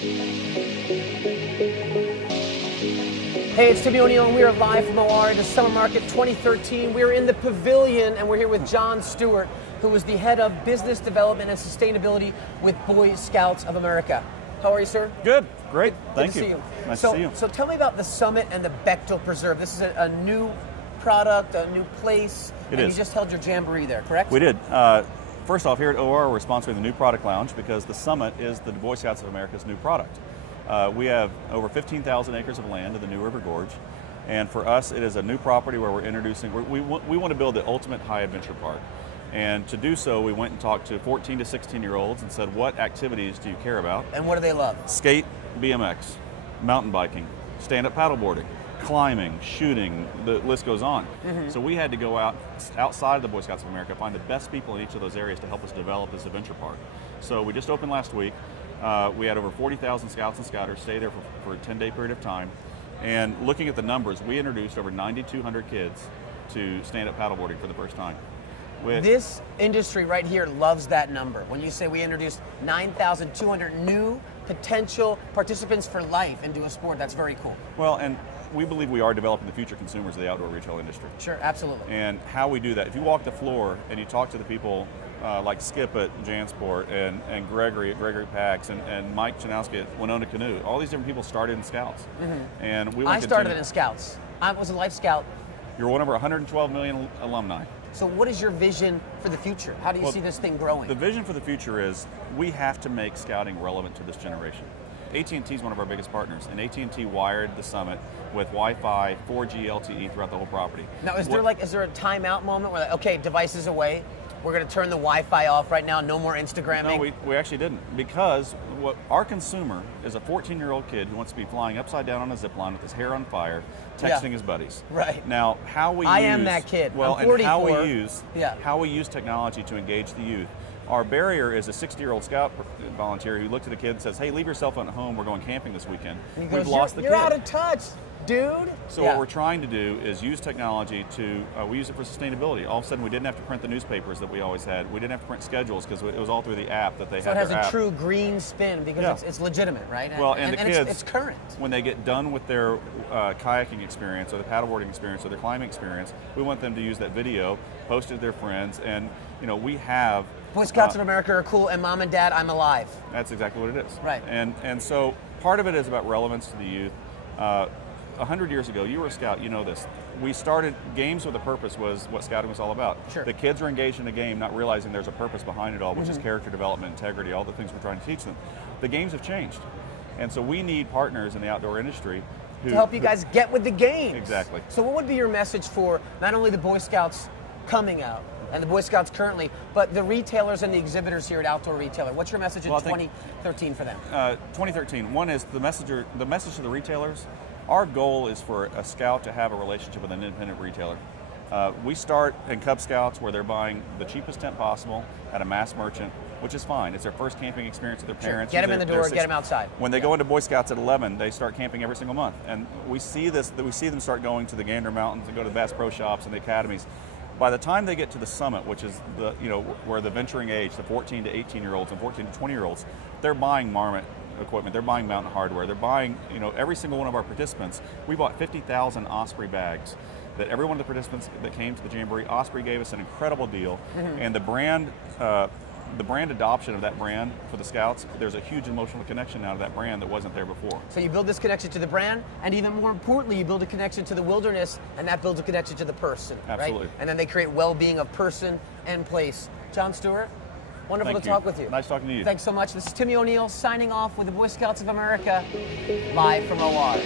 Hey, it's Timmy O'Neill, and we are live from OR, the Summer Market 2013. We're in the pavilion, and we're here with John Stewart, who is the head of business development and sustainability with Boy Scouts of America. How are you, sir? Good, great, Good thank to you. see you. Nice to see you. So tell me about the summit and the Bechtel Preserve. This is a new product, a new place. It is. You just held your jamboree there, correct? We did. First off, here at OR, we're sponsoring the new product lounge because the summit is the Boy Scouts of America's new product. We have over 15,000 acres of land in the New River Gorge, and for us, it is a new property where we're introducing. We want to build the ultimate high adventure park, and to do so, we went and talked to 14 to 16-year-olds and said, "What activities do you care about?" And what do they love? Skate, BMX, mountain biking, stand-up paddleboarding, climbing, shooting, the list goes on. So we had to go outside of the Boy Scouts of America, find the best people in each of those areas to help us develop this adventure park. So we just opened last week. We had over 40,000 scouts and scouters stay there for a 10-day period of time. And looking at the numbers, we introduced over 9,200 kids to stand-up paddleboarding for the first time. This industry right here loves that number. When you say we introduced 9,200 new potential participants for life into a sport, that's very cool. Well, and we believe we are developing the future consumers of the outdoor retail industry. Sure, absolutely. And how we do that, if you walk the floor and you talk to the people like Skip at Jansport and Gregory at Gregory Packs and Mike Chanowski at Winona Canoe, all these different people started in Scouts. And we I started in Scouts. I was a Life Scout. You're one of our 112 million alumni. So what is your vision for the future? How do you see this thing growing? The vision for the future is we have to make scouting relevant to this generation. AT&T is one of our biggest partners, and AT&T wired the summit with Wi-Fi, 4G LTE throughout the whole property. Now, is there a timeout moment where, like, okay, devices away, we're going to turn the Wi-Fi off right now, no more Instagramming? No, we actually didn't, because what our consumer is a 14-year-old kid who wants to be flying upside down on a zip line with his hair on fire, texting his buddies. Right. Now, how we I am that kid. Well, I'm 44. and how we use technology to engage the youth. Our barrier is a 60-year-old scout volunteer who looked at a kid and says, "Hey, leave your cell phone at home. We're going camping this weekend." And he We've goes, lost the kid. You're out of touch, dude. So what we're trying to do is use technology to, we use it for sustainability. All of a sudden, we didn't have to print the newspapers that we always had. We didn't have to print schedules because it was all through the app that they had. So it has their a app. true green spin because it's legitimate, right? Well, and the kids, it's current. When they get done with their kayaking experience or the paddleboarding experience or their climbing experience, we want them to use that video, post it to their friends, and we have Boy Scouts of America are cool, and Mom and Dad, I'm alive. That's exactly what it is. Right. And so part of it is about relevance to the youth. 100 years ago, you were a scout, you know this. We started games with a purpose was what scouting was all about. Sure. The kids are engaged in a game not realizing there's a purpose behind it all, which is character development, integrity, all the things we're trying to teach them. The games have changed. And so we need partners in the outdoor industry to help you guys get with the game. Exactly. So what would be your message for not only the Boy Scouts coming out and the Boy Scouts currently, but the retailers and the exhibitors here at Outdoor Retailer? What's your message in 2013 for them? 2013, one is the message to the retailers. Our goal is for a scout to have a relationship with an independent retailer. We start in Cub Scouts where they're buying the cheapest tent possible at a mass merchant, which is fine. It's their first camping experience with their parents. Get them in the door, get them outside. When they go into Boy Scouts at 11, they start camping every single month. And we see them start going to the Gander Mountains and go to the Bass Pro Shops and the academies. By the time they get to the summit, which is where the venturing age, the 14 to 18-year-olds and 14 to 20-year-olds, they're buying marmot equipment, they're buying mountain hardware, they're buying, every single one of our participants. We bought 50,000 Osprey bags that every one of the participants that came to the Jamboree, Osprey gave us an incredible deal, and the brand adoption of that brand for the Scouts, there's a huge emotional connection now to that brand that wasn't there before. So you build this connection to the brand, and even more importantly, you build a connection to the wilderness, and that builds a connection to the person, Absolutely. Right? And then they create well-being of person and place. John Stewart, wonderful to talk with you. Nice talking to you. Thanks so much. This is Timmy O'Neill signing off with the Boy Scouts of America, live from OR.